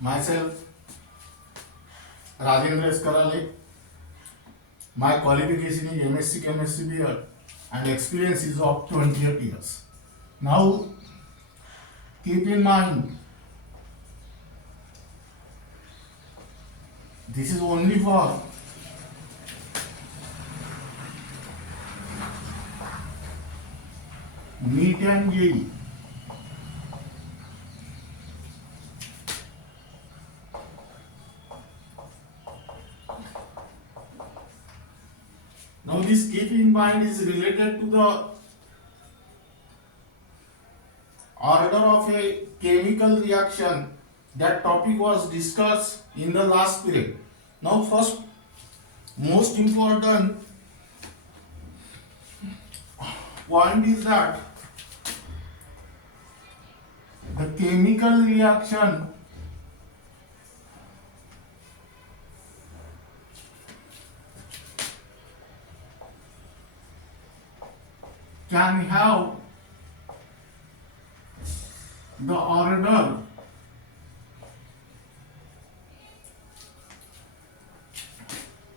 Myself, Rajendra Eskarale. My qualification is MSc Chemistry BEd and experience is of 28 years. Now, keep in mind, this is only for NEET and JEE. Now this keep in mind is related to the order of a chemical reaction. That topic was discussed in the last period. Now first most important point is that the chemical reaction can have the order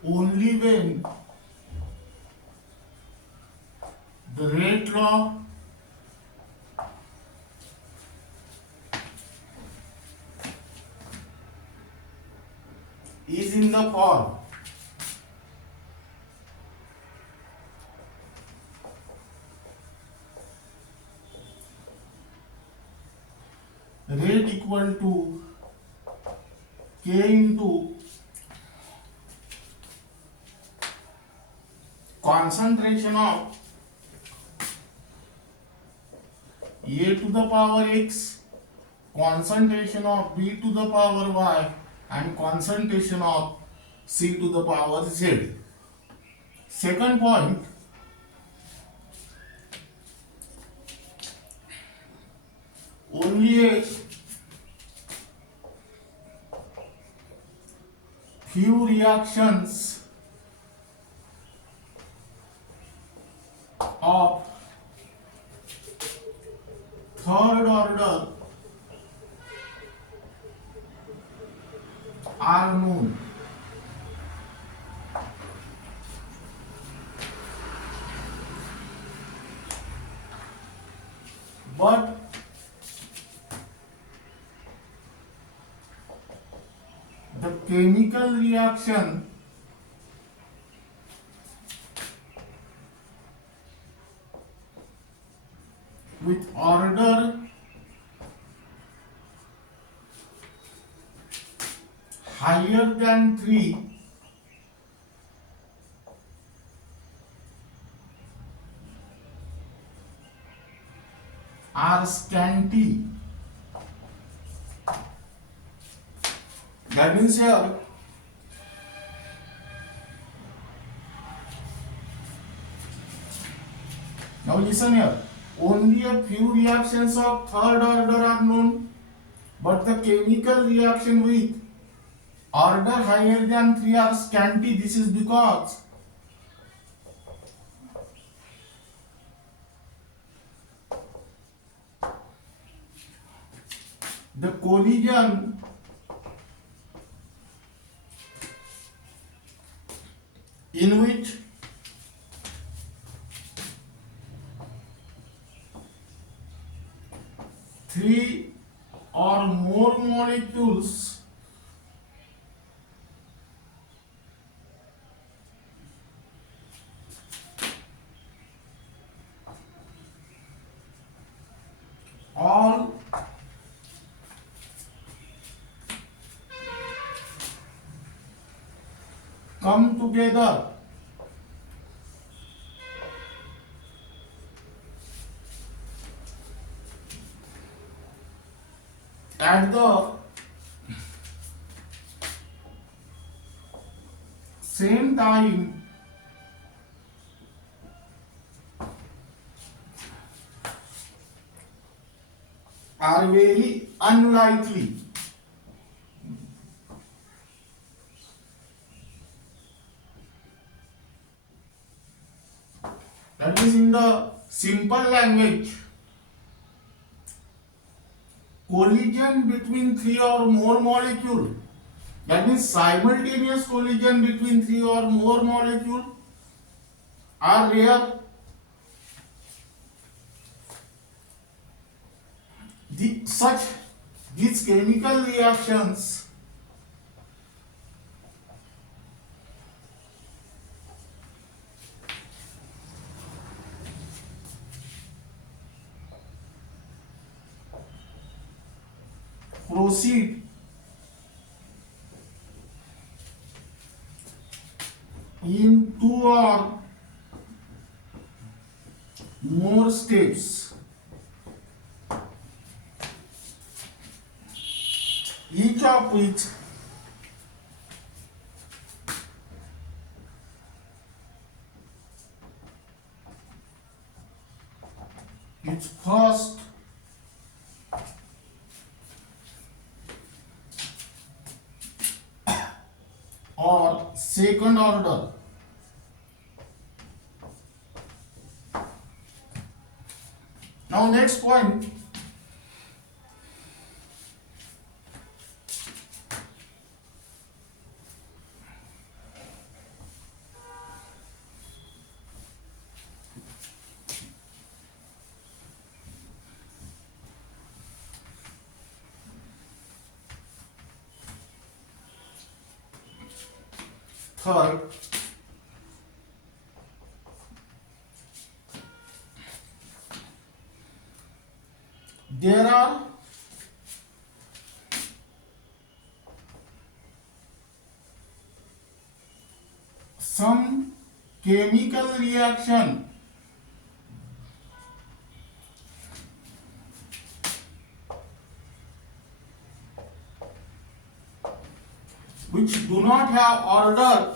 only when the rate law is in the form rate equal to K into concentration of A to the power X, concentration of B to the power Y, and concentration of C to the power Z. Second point, only a few reactions of third order are known. But the chemical reaction with order higher than 3 are scanty. That means here now listen here, only a few reactions of third order are known, but the chemical reaction with order higher than 3 are scanty. This is because the collision in which three or more molecules all come together at the same time are very unlikely. That is, in the simple language, collision between three or more molecule. That means simultaneous collision between three or more molecule are rare. These chemical reactions proceed in two or more steps, each of which its first or second order now next point, third, there are some chemical reaction which do not have order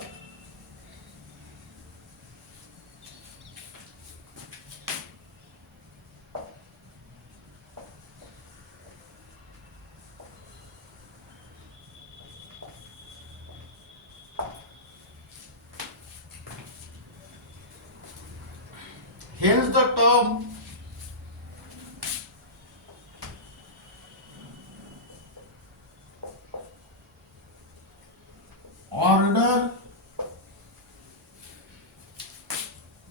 hence the term order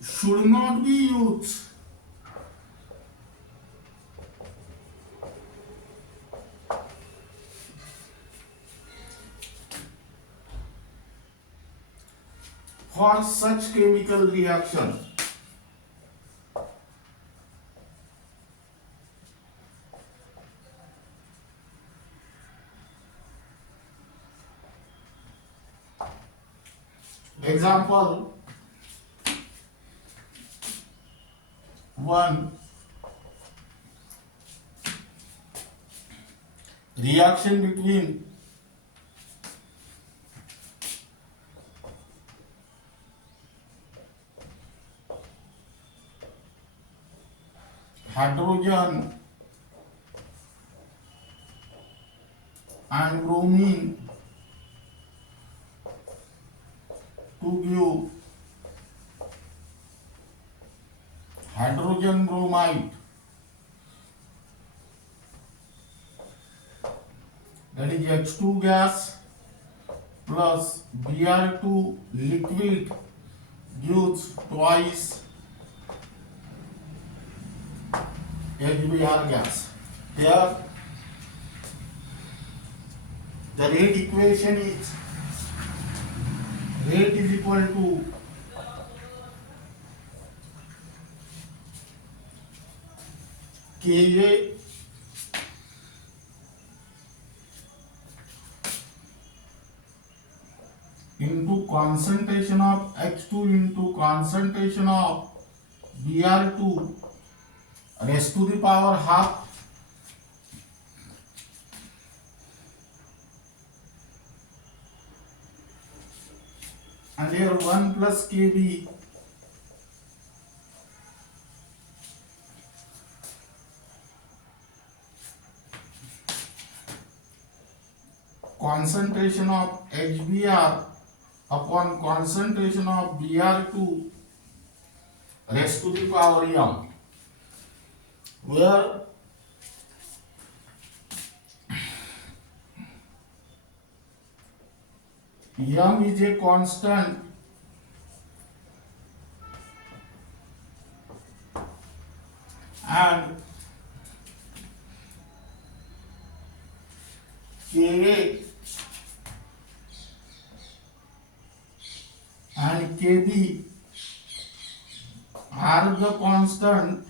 should not be used for such chemical reaction. Example 1, reaction between hydrogen and bromine to give hydrogen bromide, that is H2 gas plus Br2 liquid gives twice HBr gas. Here the rate equation is rate is equal to Ka into concentration of H2 into concentration of Br2 raised to the power half, and here 1 plus Kb concentration of HBr upon concentration of Br2 raised to the power m, where M is a constant and Ka and Kb are the constant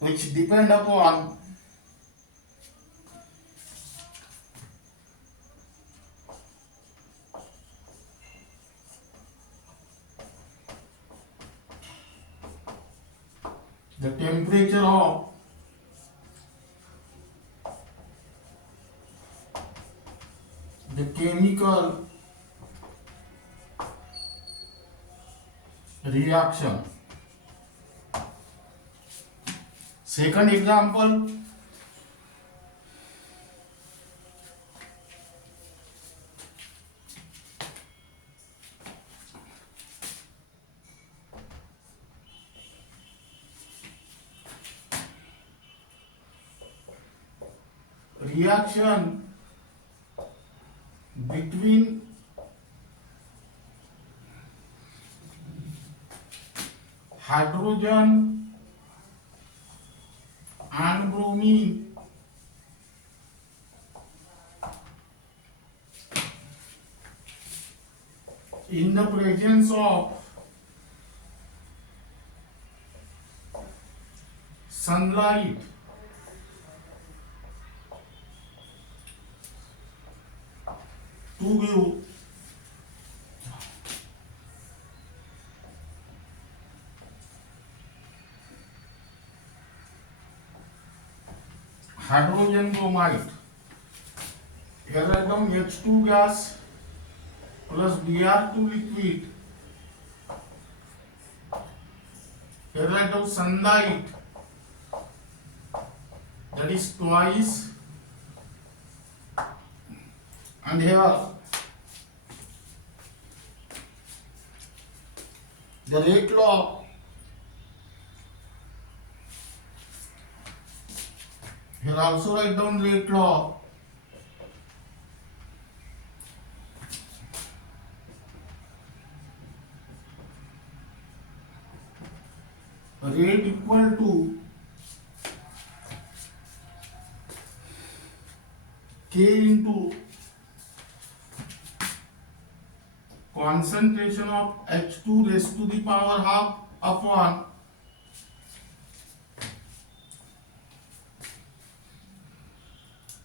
which depend upon the temperature of the chemical reaction. Second example, reaction between hydrogen and bromine in the presence of sunlight to give hydrogen bromide. Here write down H2 gas plus Br2 liquid. Here write down sunlight, that is twice, and here the rate law. Here also write down rate law. Rate equal to K into concentration of H2 raised to the power half upon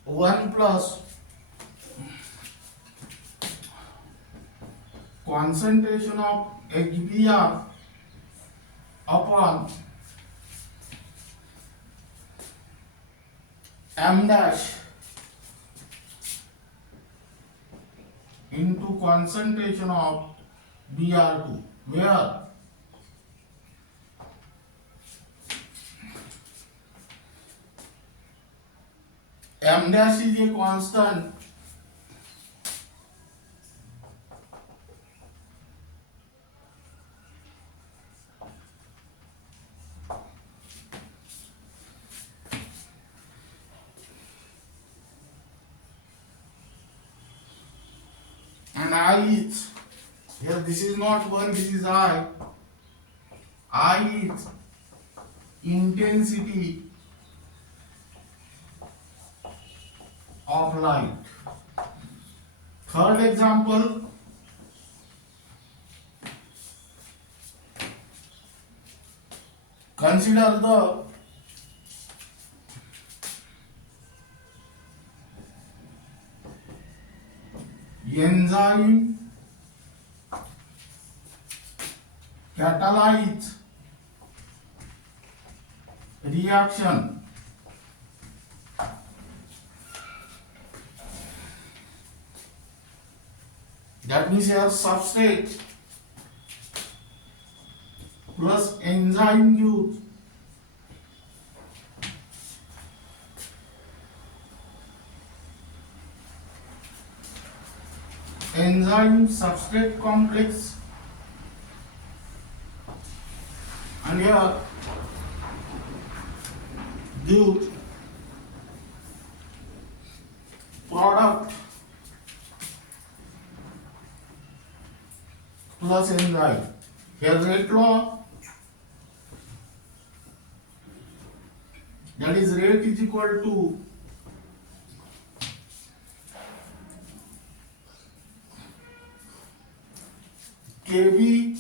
one plus concentration of HBr upon M dash into concentration of Br2, where M dash is a constant and I is, here this is not 1, this is I is intensity of light. Third example, consider the enzyme catalyze reaction that means here substrate plus enzyme gives enzyme substrate complex, and here gives product plus enzyme. Here rate law, that is rate is equal to Kb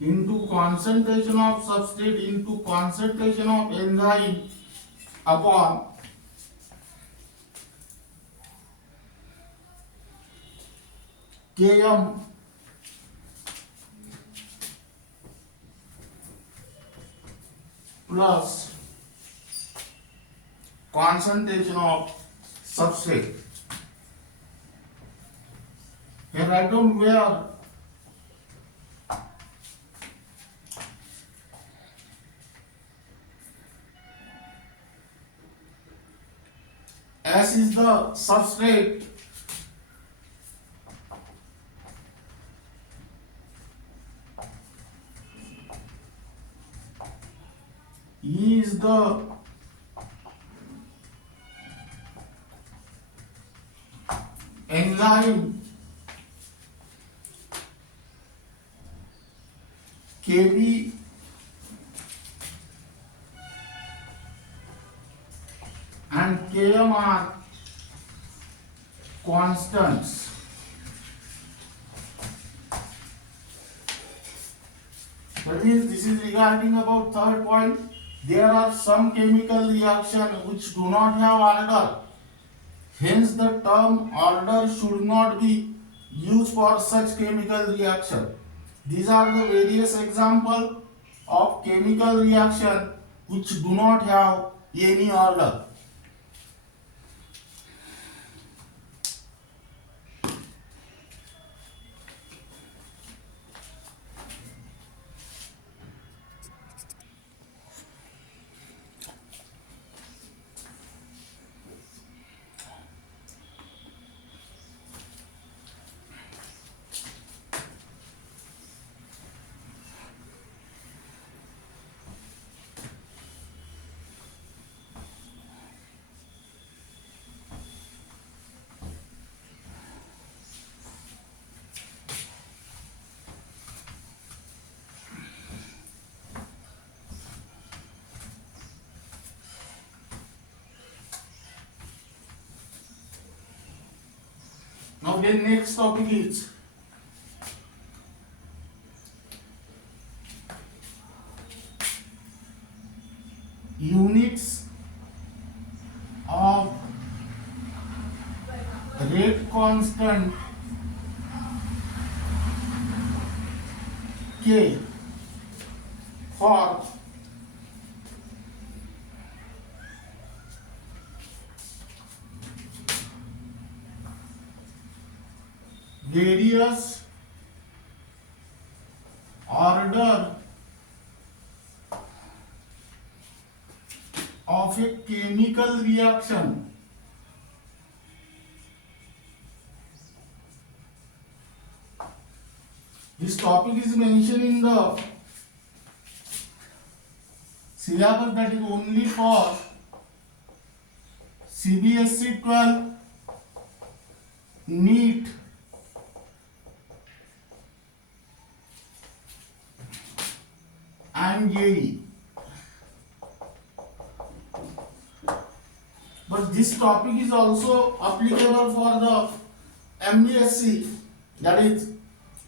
into concentration of substrate into concentration of enzyme upon Km plus concentration of substrate. Here write down where S is the substrate, E is the enzyme, Kb and Km are constants. That means this is regarding about third point. There are some chemical reactions which do not have order. Hence the term order should not be used for such chemical reaction. These are the various examples of chemical reaction which do not have any order. Now the next topic is units of rate constant K for various order of a chemical reaction. This topic is mentioned in the syllabus, that is only for CBSE 12, NEET and JEE. But this topic is also applicable for the MBSE, that is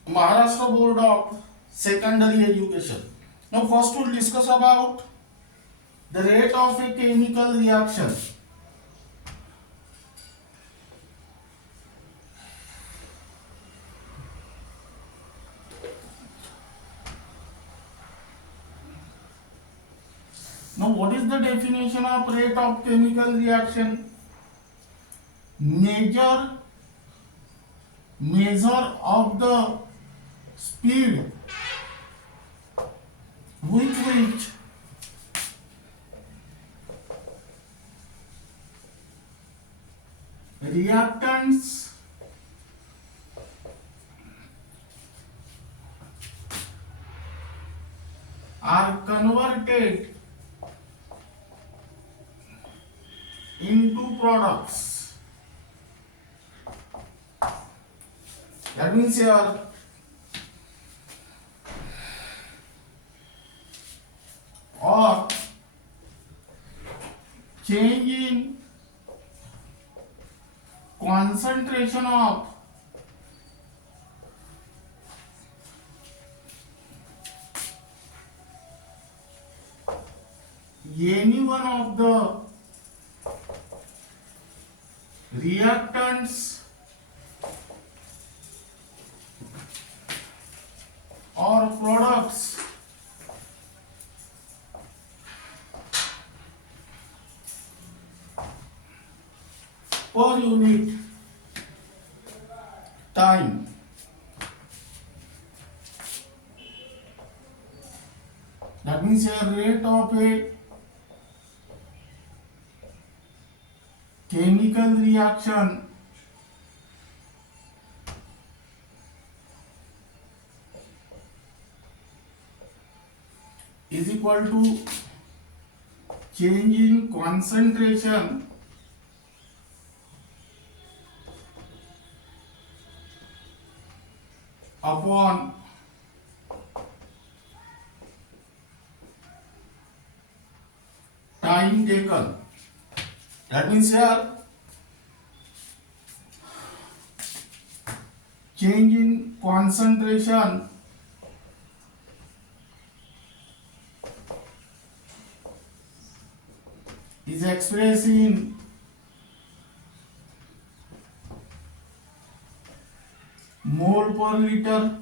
Maharashtra Board of Secondary Education. Now first we'll discuss about the rate of a chemical reaction. Now what is the definition of rate of chemical reaction? Measure of the speed with which reactants are converted into products. That means here or change in concentration of any one of the reactants or products per unit time. That means a rate of a chemical reaction is equal to change in concentration upon time taken. That means here change in concentration is expressed in mole per liter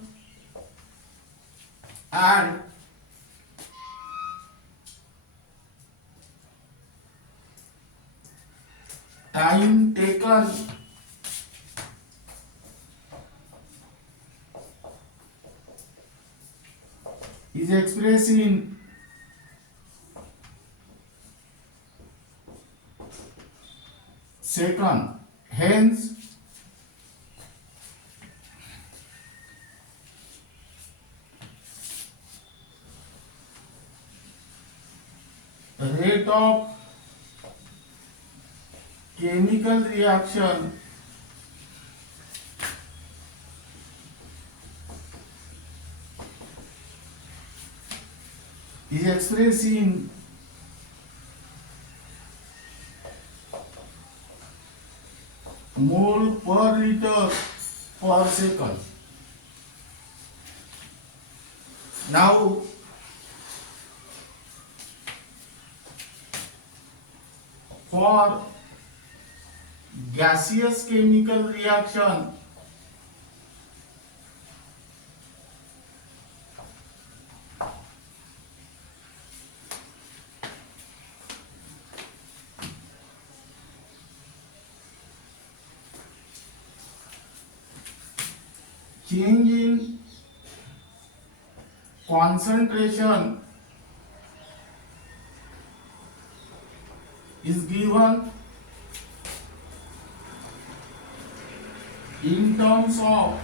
and time taken is expressed in second. Hence, the rate of chemical reaction is expressed in mole per liter per second. Now, for gaseous chemical reaction, change in concentration is given in terms of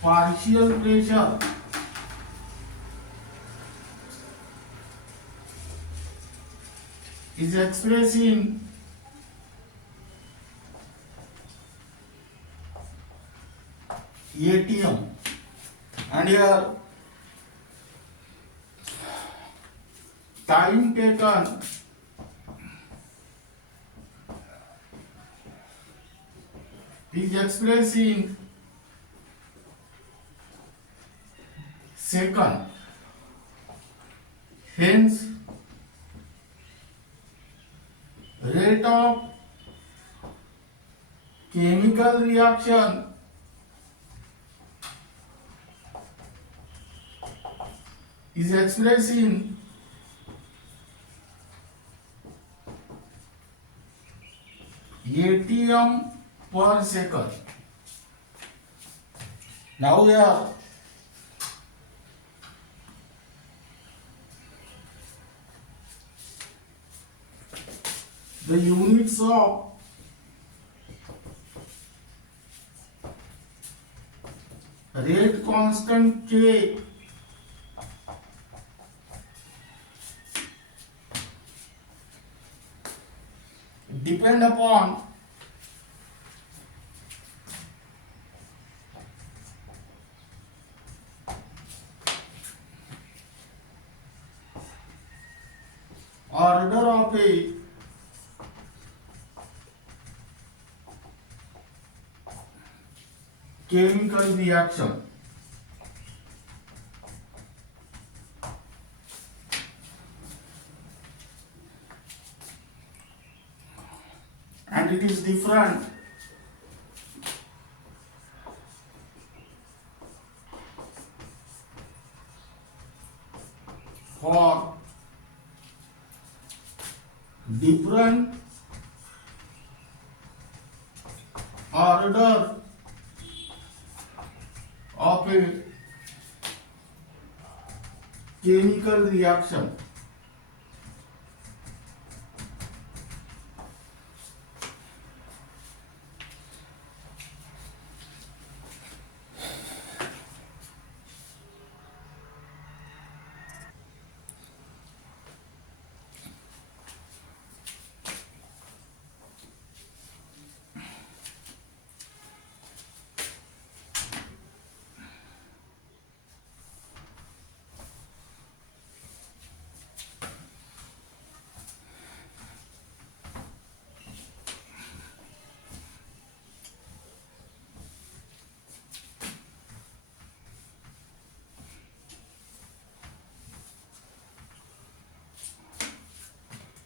partial pressure is expressed in ATM, and here time taken is expressed in second. Hence, rate of chemical reaction is expressed in ATM per second. Now here the units of rate constant K depend upon order of a chemical reaction. And it is different for different order of a chemical reaction.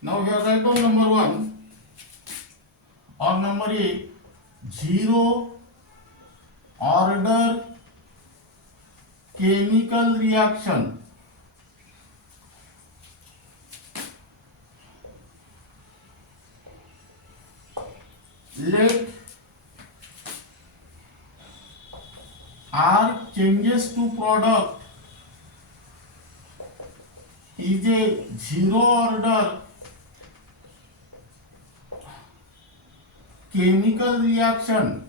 Now here write down number 1 or number A, zero order chemical reaction. Let R changes to product is a zero order chemical reaction.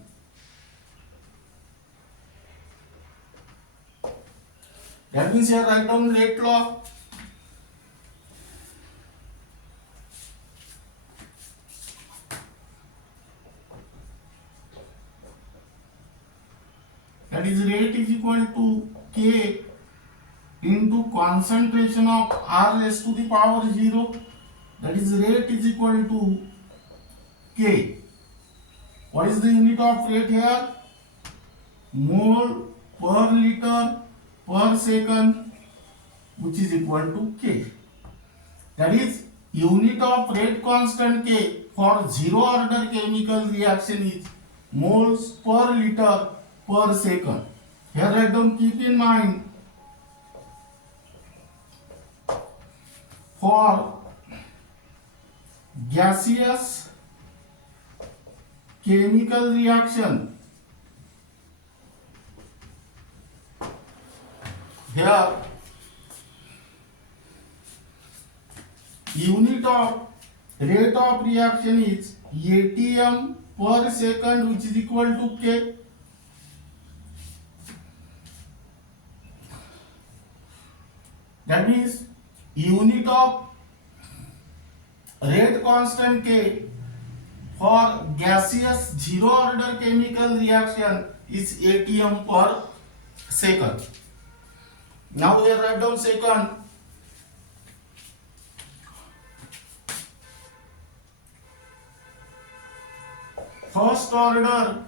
That means here write down rate law. That is rate is equal to K into concentration of R raised to the power 0. That is rate is equal to K. What is the unit of rate here? Mole per liter per second, which is equal to K. That is unit of rate constant K for zero order chemical reaction is moles per liter per second. Here write down, keep in mind, for gaseous chemical reaction, here unit of rate of reaction is atm per second, which is equal to K. That means unit of rate constant K for gaseous zero order chemical reaction is atm per second. Now we write down second. First order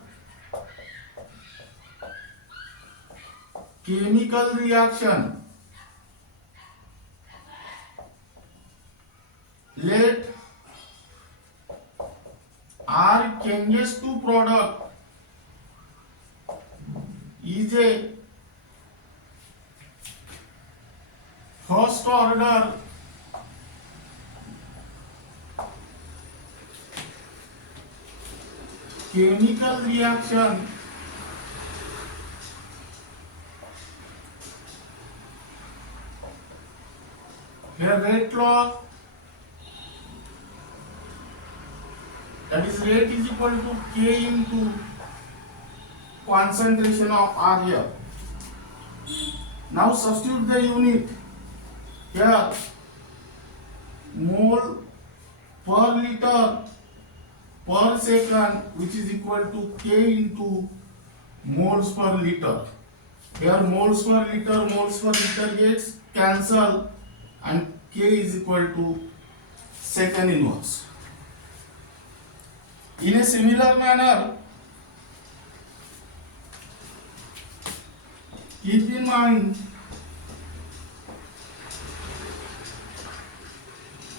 chemical reaction. Let R changes to product is a first order chemical reaction here rate law, that is rate is equal to K into concentration of R here. Now substitute the unit here, mole per liter per second, which is equal to K into moles per liter. Here moles per liter gets cancelled and K is equal to second inverse. In a similar manner, keep in mind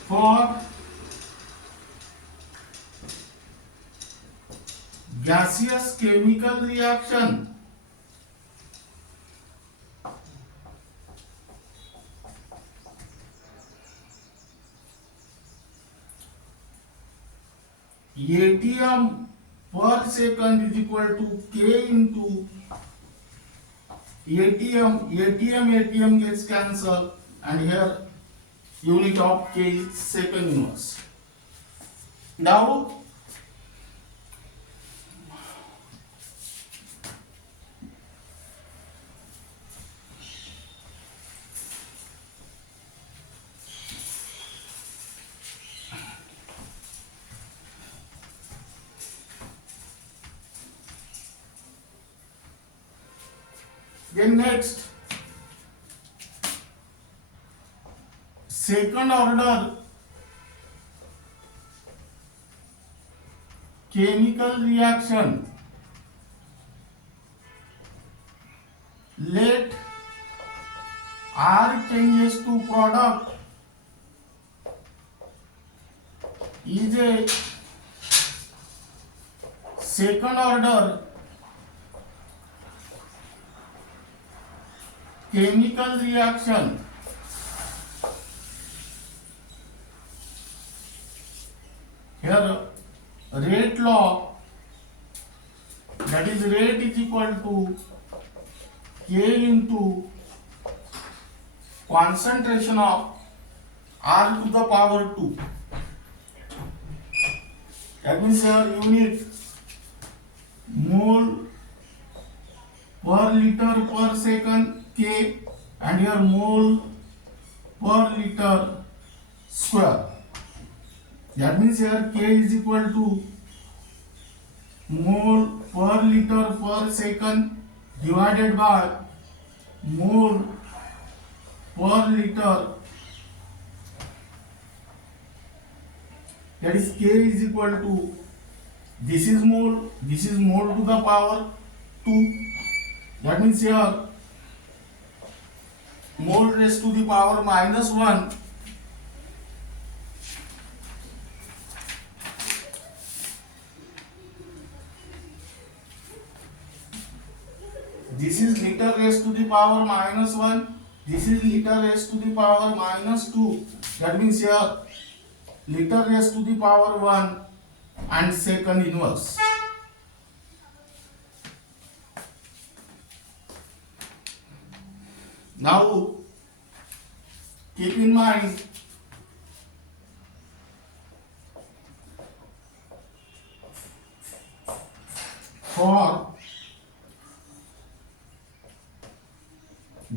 for gaseous chemical reaction, ATM per second is equal to K into ATM gets cancelled and here unit of K is second inverse. Now then next, second order chemical reaction. Let R changes to product is a second order chemical reaction. Here rate law, that is rate is equal to K into concentration of R to the power 2. That means here unit mole per liter per second K and here mole per liter square. That means here K is equal to mole per liter per second divided by mole per liter, that is K is equal to, this is mole to the power 2, that means here mole raised to the power minus 1 this is liter raised to the power minus 1, this is liter raised to the power minus 2, that means here liter raised to the power 1 and second inverse. Now keep in mind for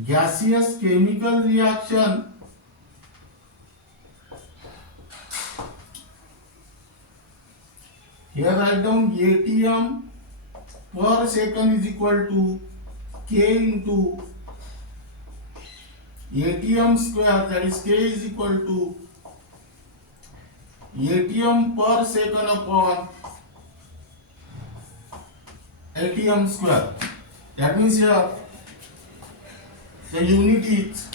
gaseous chemical reaction, here write down ATM per second is equal to K into ATM square, that is K is equal to ATM per second upon ATM square. That means here the unit is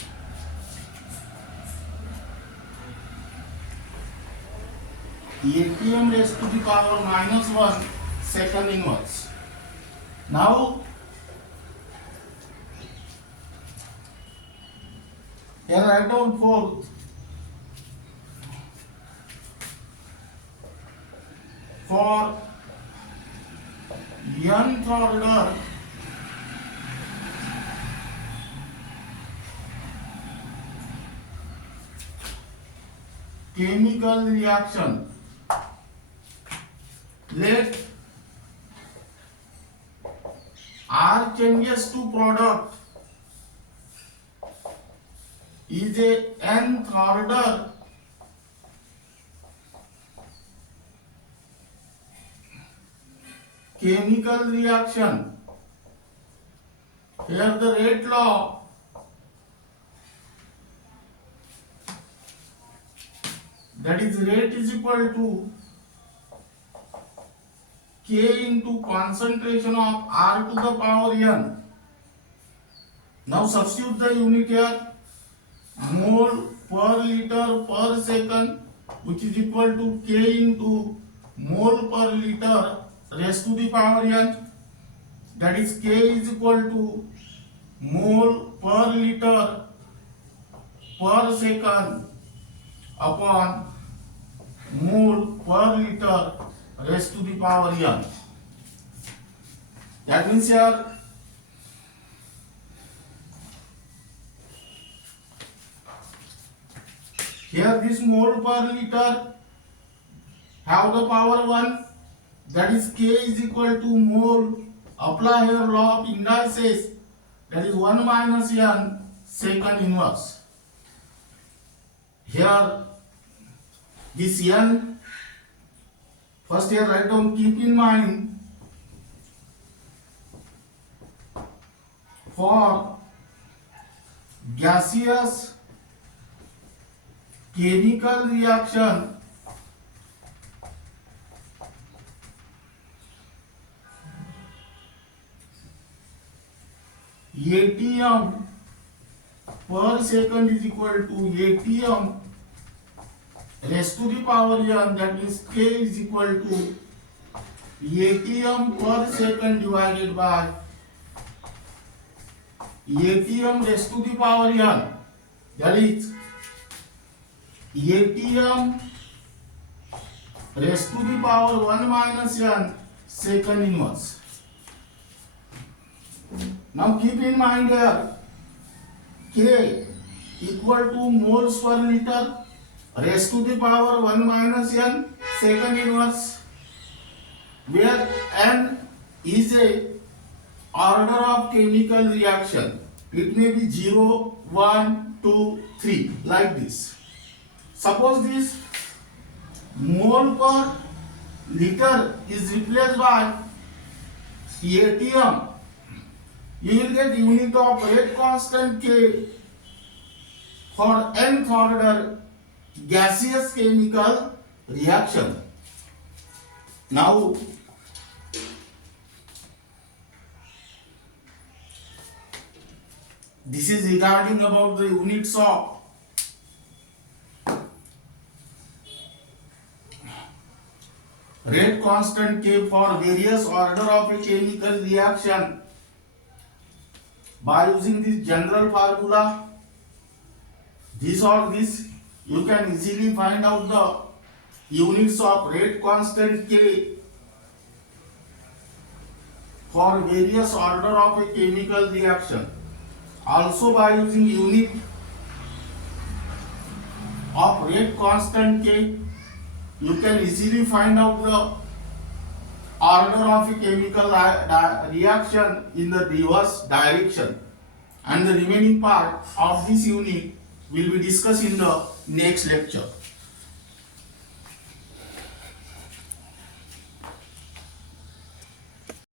ATM raised to the power minus 1 second inverse. Now here write down fourth. For nth order chemical reaction, let R changes to product is a nth order chemical reaction. Here the rate law that is rate is equal to K into concentration of R to the power N. Now substitute the unit here, mole per liter per second, which is equal to K into mole per liter raised to the power N. That is K is equal to mole per liter per second upon mole per liter raised to the power N. That means here this mole per liter have the power 1, that is K is equal to mole, apply here law of indices, that is 1 minus N second inverse. Here this N, first here write down, keep in mind for gaseous chemical reaction ATM per second is equal to ATM raised to the power N, that means K is equal to ATM per second divided by ATM raised to the power N, that is ATM raised to the power 1 minus N second inverse. Now keep in mind here K equal to moles per liter raised to the power 1 minus N second inverse, where N is a order of chemical reaction. It may be 0, 1, 2, 3 like this. Suppose this mole per liter is replaced by ATM, you will get unit of rate constant K for nth order gaseous chemical reaction. Now this is regarding about the units of rate constant K for various order of a chemical reaction. By using this general formula, this or this, you can easily find out the units of rate constant K for various order of a chemical reaction. Also by using unit of rate constant K, you can easily find out the order of a chemical reaction in the reverse direction, and the remaining part of this unit will be discussed in the next lecture.